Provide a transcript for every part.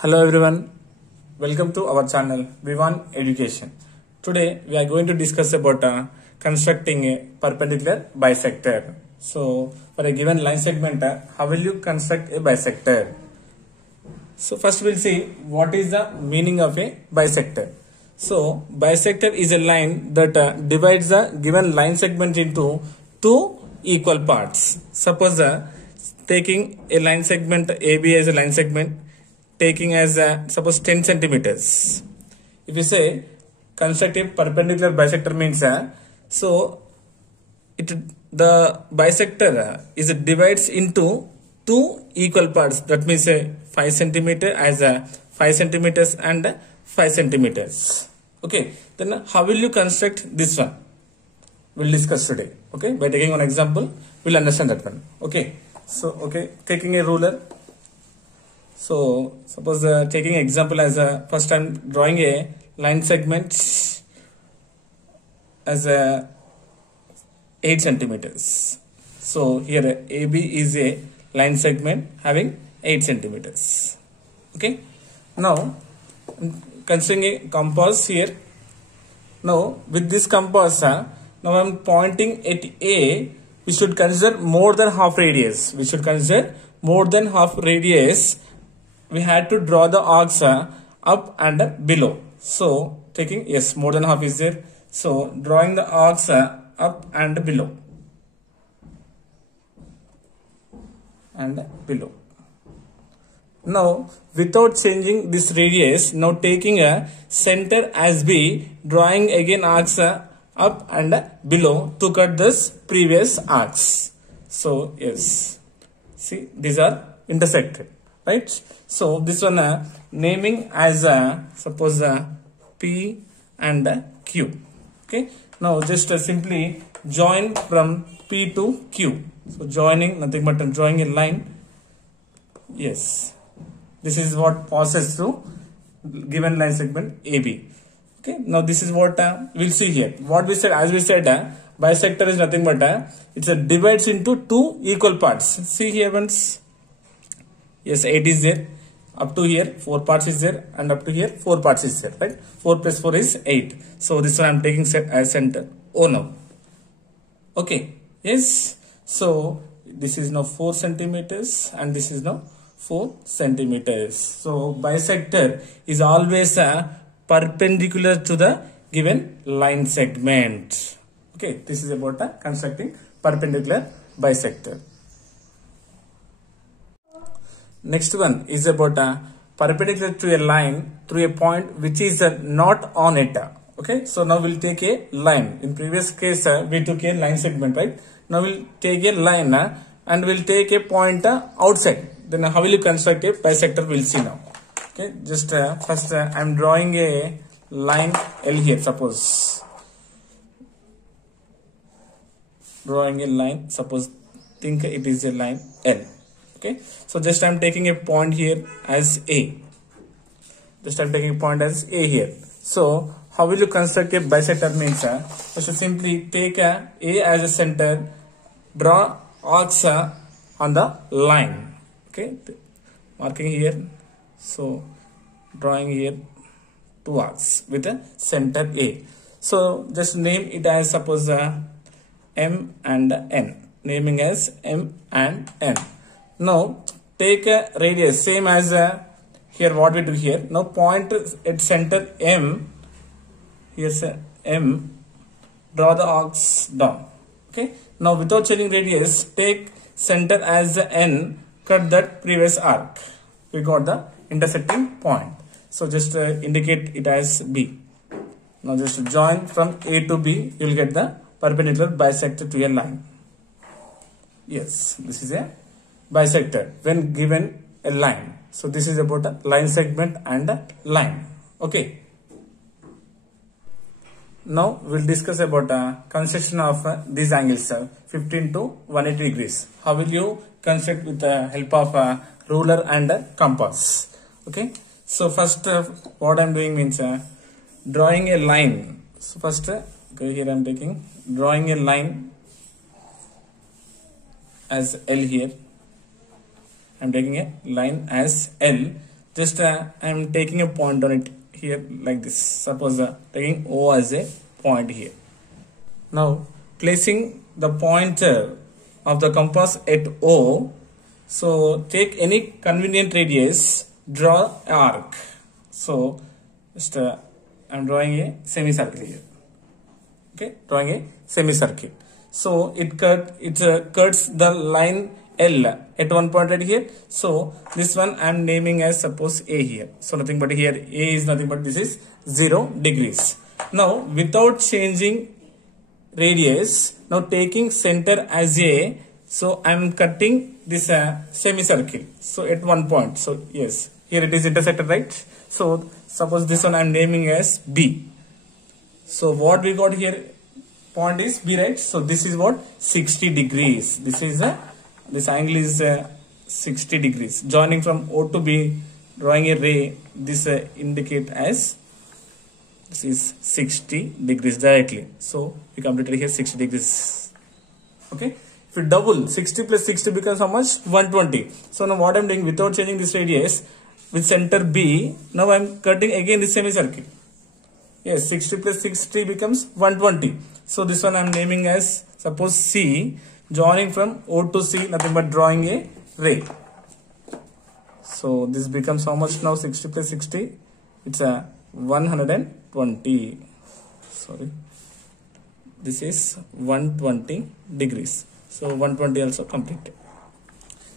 Hello everyone, welcome to our channel V1 Education. Today we are going to discuss about constructing a perpendicular bisector. So for a given line segment, how will you construct a bisector? So first we'll see what is the meaning of a bisector. So bisector is a line that divides the given line segment into two equal parts. Suppose taking a line segment AB as a line segment, taking as suppose 10 centimeters. If you say construct a perpendicular bisector means the bisector is divides into two equal parts. That means 5 centimeter as 5 centimeters and 5 centimeters. Okay, then how will you construct this one? We'll discuss today. Okay, by taking one example, we'll understand that one. Okay, so taking a ruler. So suppose taking example as first I'm drawing a line segment as 8 centimeters. So here AB is a line segment having 8 centimeters. Okay. Now considering a compass here. Now with this compass, now I'm pointing at A. We should consider more than half radius. We should consider more than half radius. We had to draw the arcs up and below. So taking yes, more than half is there. So drawing the arcs up and below. Now without changing this radius, now taking a center as B, drawing again arcs up and below to cut this previous arcs. So yes, see these are intersected, right? So this one naming as suppose P and Q. Okay. Now just simply join from P to Q. So joining nothing but drawing a line. Yes, this is what passes through given line segment AB. Okay. Now this is what we'll see here. What we said, as we said, bisector is nothing but it's divides into two equal parts. See here once. Yes, 8 is there. Up to here 4 parts is there, and up to here 4 parts is there, right? 4 plus 4 is 8. So this one I'm taking as center O now. Okay. Yes. So this is now 4 centimeters and this is now 4 centimeters. So bisector is always perpendicular to the given line segment. Okay. This is about constructing perpendicular bisector. Next one is about perpendicular to a line through a point which is not on it. Okay, so now we'll take a line. In previous case we took a line segment, right? Now we'll take a line and we'll take a point outside. Then how will you construct a bisector? We'll see now. Okay, just first I'm drawing a line L here. Suppose drawing a line. Suppose think it is a line L. Okay, so just I'm taking a point here as A. Just I'm taking a point as A here. So how will you construct a bisector means you should simply take A as a center, draw arcs on the line. Okay, marking here. So drawing here two arcs with a center A. So just name it as suppose M and N. Naming as M and N. Now take a radius same as here what we do here. Now point at center M. Here's M. Draw the arcs down. Okay. Now without changing radius, take center as N. Cut that previous arc. We got the intersecting point. So just indicate it as B. Now just join from A to B. You will get the perpendicular bisector to a line. Yes, this is a bisector when given a line. So this is about a line segment and a line. Okay. Now we'll discuss about construction of these angles 15 to 180 degrees. How will you construct with the help of ruler and compass? Okay. So first what I'm doing means drawing a line. So first here I'm taking drawing a line as L here. I'm taking a line as L. just I am taking a point on it here like this. Suppose taking O as a point here. Now placing the pointer of the compass at O. So take any convenient radius, draw an arc. So just I am drawing a semicircle here. Okay, drawing a semicircle. So it cuts the line L at one point right here. So this one I am naming as suppose A here. So nothing but here A is nothing but this is 0 degrees. Now without changing radius, now taking center as A, so I am cutting this semicircle. So at one point, so yes, here it is intersected, right? So suppose this one I am naming as B. So what we got here, point is B, right? So this is what 60 degrees. This is this angle is 60 degrees. Joining from O to B, drawing a ray. This indicate as this is 60 degrees directly. So we completed here 60 degrees. Okay. If you double 60 plus 60 becomes how much? 120. So now what I am doing without changing this radius with center B, now I am cutting again this semicircle. Yes, 60 plus 60 becomes 120. So this one I am naming as suppose C, joining from O to C, nothing but drawing a ray. So this becomes how much now? 60 plus 60, it's a 120. Sorry, this is 120 degrees. So 120 also completed.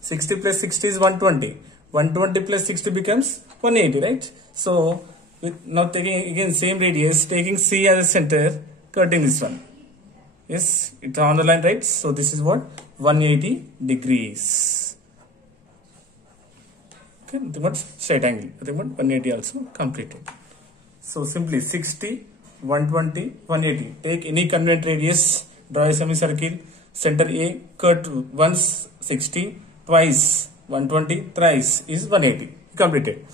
60 plus 60 is 120. 120 plus 60 becomes 180, right? So with now taking again same radius, taking C as a center, cutting this one. Yes, it's on the line, right? So this is what 180 degrees. Okay, nothing but straight angle. Nothing but 180 also completed. So simply 60, 120, 180. Take any convenient radius, draw a semicircle. Center A, cut once 60, twice 120, thrice is 180. Completed.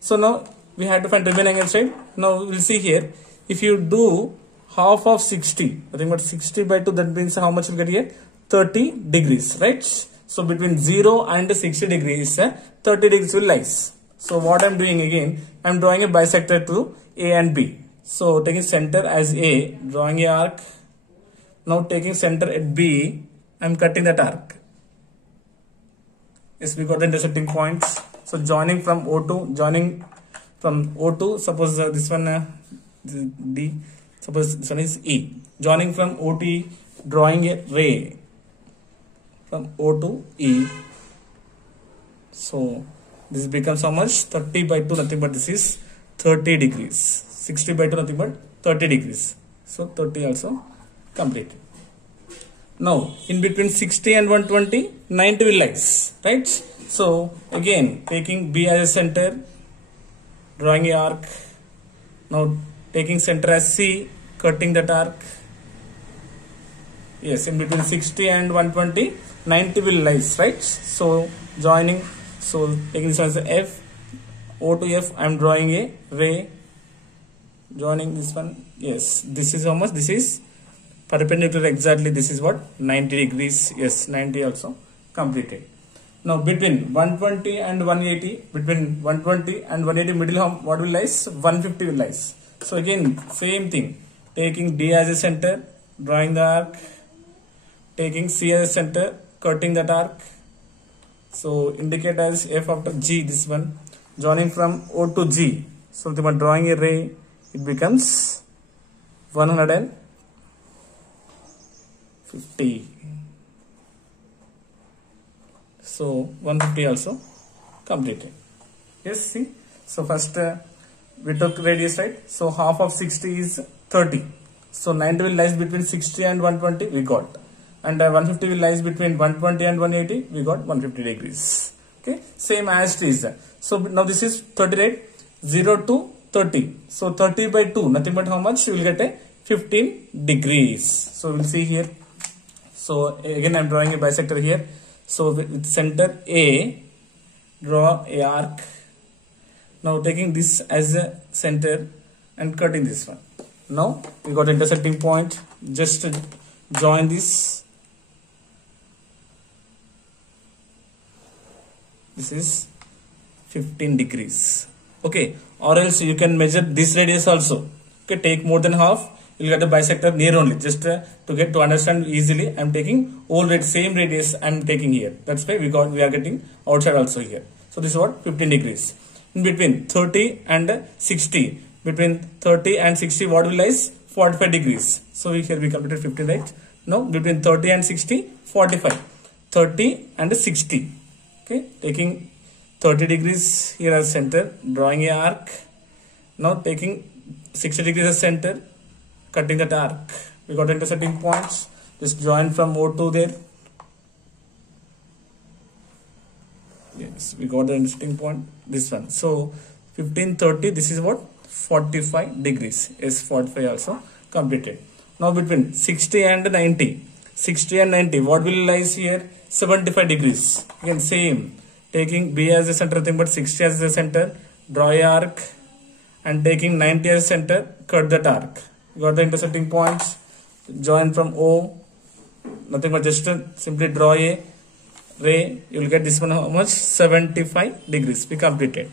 So now we have to find remaining angle side. Now we will see here. If you do half of 60, I think what 60 by 2, that means how much you get here? 30 degrees, right? So between 0 and 60 degrees, 30 degrees will lies. So what I am doing again, I am drawing a bisector to A and B. So taking center as A, drawing a arc. Now taking center at B, I am cutting that arc. Yes, we got the intersecting points. So joining from O2, joining from O2, suppose this one D, suppose this one is E. Joining from O to E, drawing a ray from O to E. So this becomes how much? 30 by 2, nothing but this is 30 degrees. 60 by 2, nothing but 30 degrees. So 30 also completed. Now in between 60 and 120, 90 will lies, right? So again taking B as a center, drawing a arc. Now taking center as C, cutting that arc. Yes, in between 60 and 120, 90 will lies, right? So joining, so taking this as F, O to F, I am drawing a ray. Joining this one, yes, this is how much? This is perpendicular exactly. This is what? 90 degrees. Yes, 90 also completed. Now between 120 and 180, between 120 and 180 middle, what will lies? 150 will lies. So again same thing, taking D as a center, drawing the arc, taking C as a center, cutting that arc. So indicate as F after G, this one, joining from O to G. So drawing a ray, it becomes 150. So 150 also completed. Yes, see. So first we took radius, right? So half of 60 is 30. So 90 will lies between 60 and 120, we got. And 150 will lies between 120 and 180, we got 150 degrees. Okay, same as it is. So now this is 30, right? 0 to 30. So 30 by 2, nothing but how much? You will get a 15 degrees. So we'll see here. So again I am drawing a bisector here. So with center A, draw a arc. Now taking this as a center and cutting this one. Now we got intersecting point. Just join this. This is 15 degrees. Okay, or else you can measure this radius also. Okay, take more than half, you'll get the bisector near only. Just to understand easily, I'm taking all same radius I'm taking here. That's why we are getting outside also here. So this is what 15 degrees. In between 30 and 60, between 30 and 60, what will lies? 45 degrees. So here we completed 15, right? Now between 30 and 60, 45. 30 and 60. Okay, taking 30 degrees here as center, drawing a arc. Now taking 60 degrees as center, cutting that arc. We got intersecting points. Just join from O to there. Yes, we got the intersecting point. This one. So 15, 30. This is what? 45 degrees. Yes, 45 also completed. Now between 60 and 90. 60 and 90. What will lies here? 75 degrees. Again same. Taking B as a center thing, but 60 as a center. Draw a arc. And taking 90 as a center, cut that arc. Got the intersecting points. Join from O. Nothing but just simply draw a ray. You will get this one how much? 75 degrees. We completed.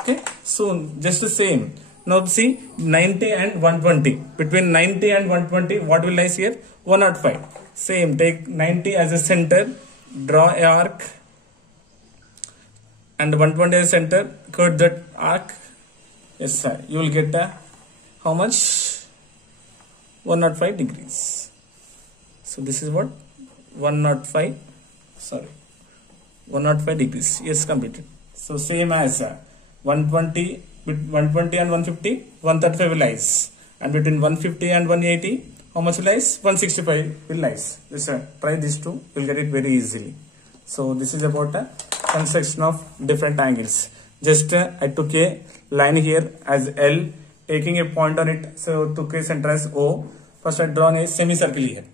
Okay. So just the same. Now see 90 and 120. Between 90 and 120, what will lies here? 105. Same. Take 90 as a center. Draw a arc. And 120 as a center. Cut that arc. Yes, sir. You will get how much? 105 degrees. So this is what? 105. Sorry. 105 degrees. Yes, completed. So same as 120 and 150, 135 will lies. And between 150 and 180, how much will lies? 165 will lies. Just try these two. You will get it very easily. So this is about a construction of different angles. Just I took a line here as L, taking a point on it. So took a center as O. First I drawn a semicircle here.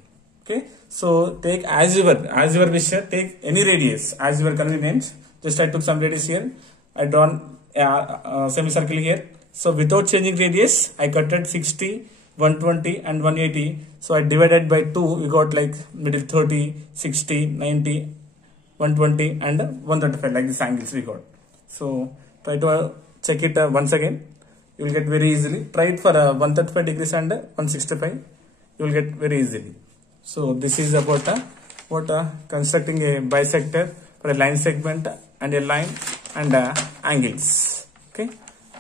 Okay. So take as your wish. Take any radius as your convenience. Just I took some radius here. I drawn a semicircle here. So without changing radius, I cutted 60, 120 and 180. So I divided by 2. We got like middle 30, 60, 90, 120 and 135, like these angles we got. So try to check it once again. You will get very easily. Try it for 135 degrees and 165. You will get very easily. So this is about constructing a bisector for a line segment and a line and angles. Okay.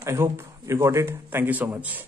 I hope you got it. Thank you so much.